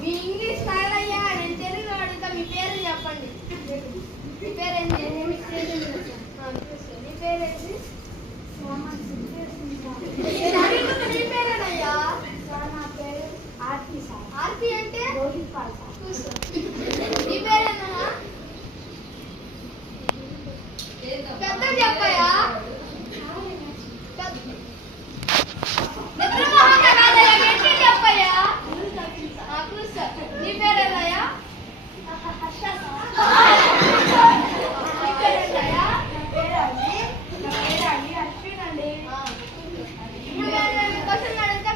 మీ English కాదయ్యా, నేను తెలుగు అడుగుతా. మీ పేరు చెప్పండి. మీ పేరేంటి? మీ పేరేంటి? నీ పేరేనయ్యా? ఆర్తి అంటే నీ పేరేనా? పెద్ద చెప్పయ్యా. నీ పేరేనయ్యా?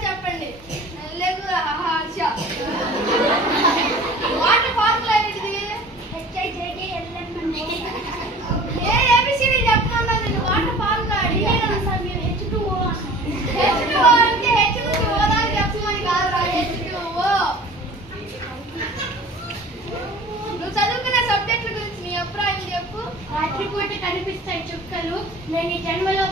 చెప్పండి. లేదు హర్ష. వాటర్ ఫార్ములా ఏంటిది? ఏబిసిడి చెప్తున్నా నేను. వాటర్ ఫార్ములా H2O అంటే హెచ్ నుంచి ఓ దాకా చెప్పమని కాదురా. H2O. నువ్వు చదువుకునే సబ్జెక్టుల గురించి నీ అభిప్రాయం చెప్పు. రాత్రిపూట కనిపిస్తాయి చుక్కలు, నేను ఈ జన్మలో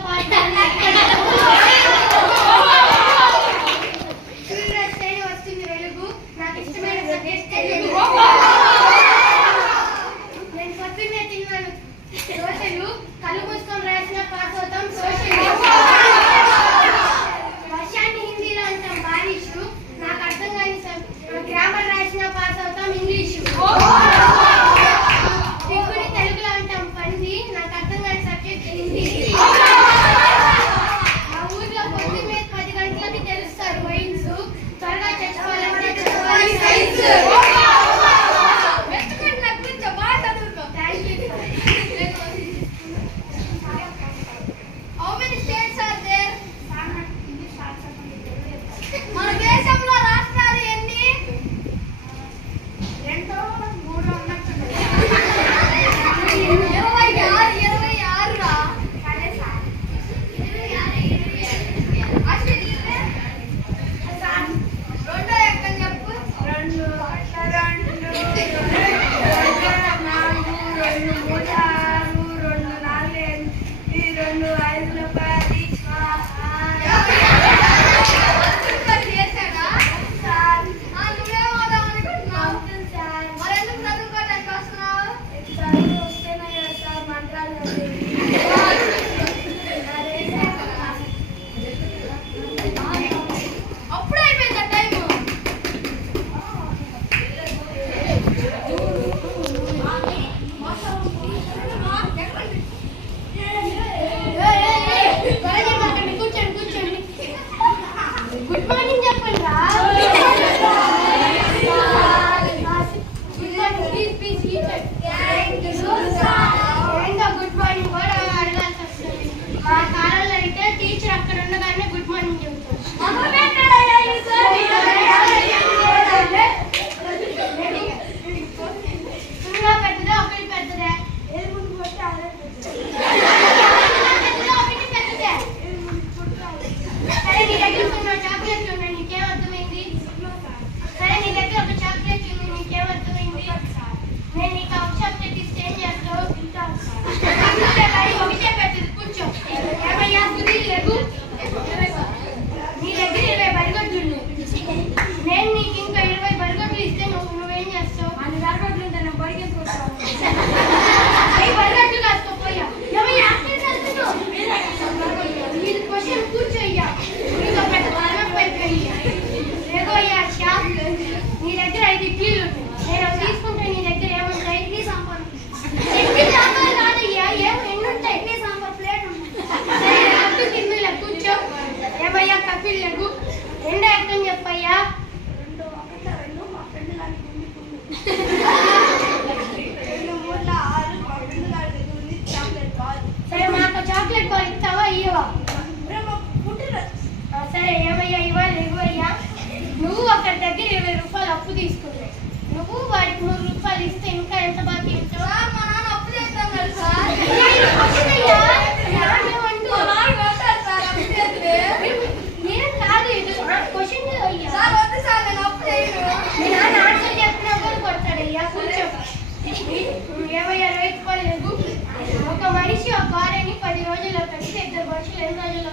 వచ్చింది వెలుగు. నాకు ఇష్టమైన సబ్జెక్ట్ తెలుగు. నేను పొద్దున్నే తిన్నాను దోశలు, కళ్ళు మూసుకొని రాసిన పాస్ అవుతాం సోషల్. వర్షాన్ని హిందీలో అంటాం బారిషు, నాకు అర్థం కాని గ్రామర్ రాసిన పాస్ అవుతాం ఇంగ్లీషు. దిగుని తెలుగులో అంటాం పంది, నాకు అర్థం కాని సబ్జెక్ట్ హిందీ. మా ఊర్లో పొద్దున్నే 10 గంటలకి తెలుస్తారు వైన్స్, త్వరగా చచ్చిపోవాలంటే సైన్స్. నీ దగ్గర 5 ఇడ్లీలు ఉన్నాయి. నేను అవి తీసుకుంటే నీ దగ్గర ఏముంటాయి? ఇడ్లీ సాంబార్. ఇడ్లీ సాంబార్ కాదయ్యా, ఎన్ని ఉంటాయి? ఇడ్లీ సాంబార్ ప్లేట్ ఉంటుంది. సరే అప్పుడు తిన్నులే, కూర్చో. ఏమయ్యా కపిల్ లెగు, రెండో అర్థం చెప్పయ్యా. మా ఫ్రెండ్ లాంటి చాక్లెట్ బాల్. సరే మాకు చాక్లెట్ బాల్ ఇస్తావా ఇయ్యవా? సరే ఏమయ్యా ఇవ్వాలి ఇవ్వయ్యా. నువ్వు ఒకరి దగ్గర 20 రూపాయలు అప్పు తీసుకున్నావు. నువ్వు వాడికి 3 రూపాయలు ఇస్తే ఇంకా ఎంత బాకీ ఉంటావు? మా నాన్న అప్పు చేస్తాం కదా సార్. నేను కాదు, ఇది క్వశ్చన్ అయ్యా. సార్ వద్దు సార్, నేను అప్పు చేయను. మీ నాన్న ఆన్సర్ చెప్పినా కూడా కొడతాడయ్యా. కూర్చో. ఏమయ్యా 20 రూపాయలు లేవు. ఒక మనిషి ఒక భార్యని 10 రోజుల్లో కలిసి 2 మనుషులు ఎన్ని రోజుల్లో